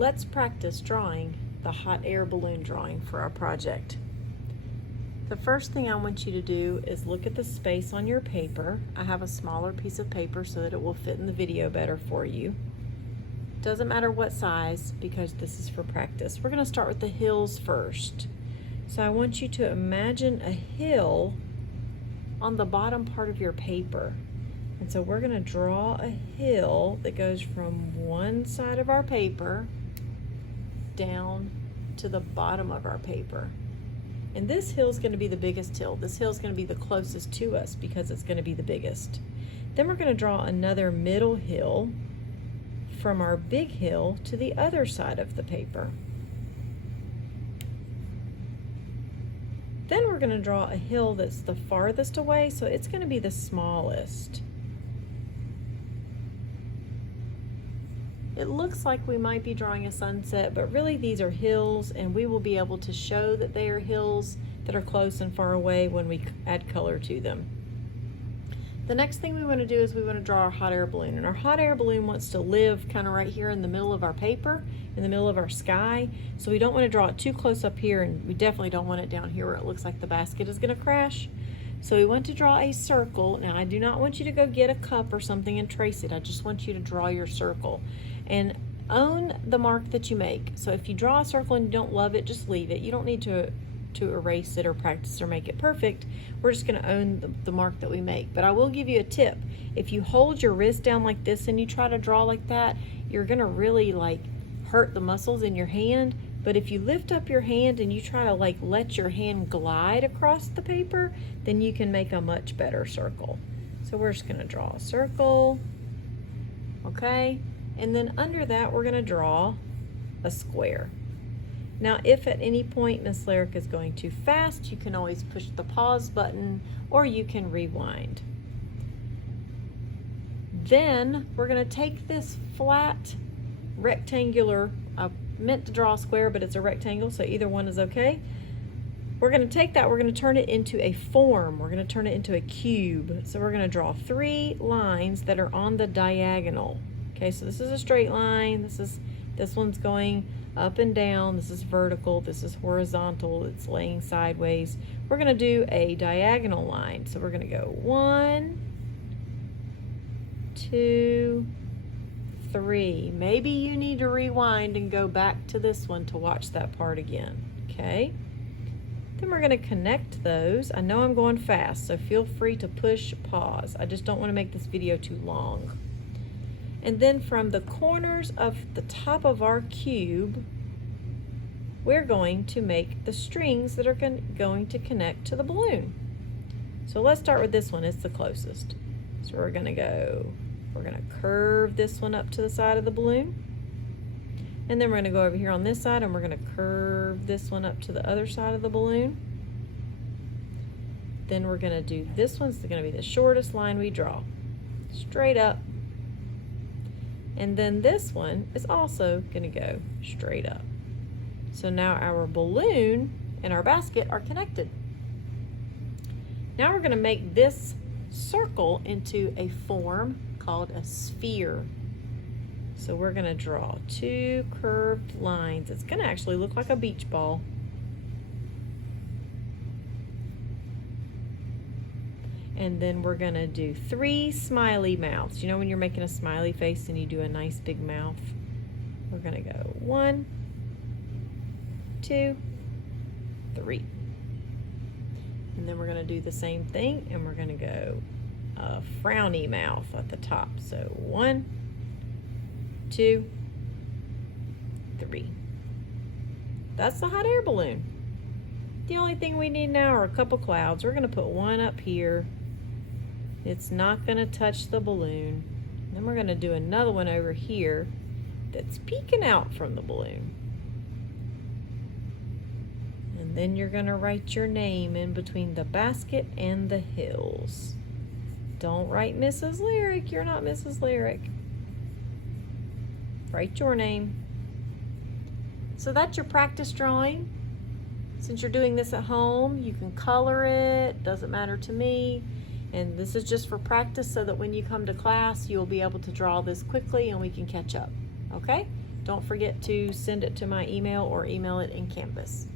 Let's practice drawing the hot air balloon drawing for our project. The first thing I want you to do is look at the space on your paper. I have a smaller piece of paper so that it will fit in the video better for you. Doesn't matter what size because this is for practice. We're going to start with the hills first. So I want you to imagine a hill on the bottom part of your paper. And so we're going to draw a hill that goes from one side of our paper down to the bottom of our paper. And this hill is going to be the biggest hill. This hill is going to be the closest to us because it's going to be the biggest. Then we're going to draw another middle hill from our big hill to the other side of the paper. Then we're going to draw a hill that's the farthest away, so it's going to be the smallest. It looks like we might be drawing a sunset, but really these are hills, and we will be able to show that they are hills that are close and far away when we add color to them. The next thing we want to do is we want to draw our hot air balloon, and our hot air balloon wants to live kind of right here in the middle of our paper, in the middle of our sky, so we don't want to draw it too close up here, and we definitely don't want it down here where it looks like the basket is going to crash. So we want to draw a circle. Now I do not want you to go get a cup or something and trace it. I just want you to draw your circle and own the mark that you make. So if you draw a circle and you don't love it, just leave it. You don't need to erase it or practice or make it perfect. We're just going to own the mark that we make. But I will give you a tip. If you hold your wrist down like this and you try to draw like that, you're going to really hurt the muscles in your hand. But if you lift up your hand and you try to let your hand glide across the paper, then you can make a much better circle. So we're just going to draw a circle. Okay? And then under that, we're going to draw a square. Now, if at any point Miss Lyric is going too fast, you can always push the pause button or you can rewind. Then we're going to take this flat rectangular, I meant to draw a square, but it's a rectangle, so either one is okay. We're going to take that, we're going to turn it into a form. We're going to turn it into a cube. So we're going to draw 3 lines that are on the diagonal. Okay, so this is a straight line. This one's going up and down. This is vertical. This is horizontal. It's laying sideways. We're going to do a diagonal line. So we're going to go 1, 2, 3. Maybe you need to rewind and go back to this one to watch that part again. Okay. Then we're going to connect those. I know I'm going fast, so feel free to push pause. I just don't want to make this video too long. And then from the corners of the top of our cube, we're going to make the strings that are going to connect to the balloon. So let's start with this one. It's the closest. So we're going to curve this one up to the side of the balloon. And then we're going to go over here on this side and we're going to curve this one up to the other side of the balloon. Then we're going to do, this one's going to be the shortest line we draw. Straight up. And then this one is also going to go straight up. So now our balloon and our basket are connected. Now we're going to make this circle into a form called a sphere. So we're going to draw 2 curved lines. It's going to actually look like a beach ball. And then we're going to do 3 smiley mouths. You know when you're making a smiley face and you do a nice big mouth? We're going to go 1, 2, 3. And then we're going to do the same thing and we're going to go a frowny mouth at the top. So 1, 2, 3. That's the hot air balloon. The only thing we need now are a couple clouds. We're going to put one up here. It's not going to touch the balloon. Then we're going to do another one over here that's peeking out from the balloon. And then you're going to write your name in between the basket and the hills. Don't write Mrs. Lyric. You're not Mrs. Lyric. Write your name. So that's your practice drawing. Since you're doing this at home, you can color it. Doesn't matter to me. And this is just for practice so that when you come to class, you'll be able to draw this quickly and we can catch up. Okay? don't forget to send it to my email or email it in Canvas.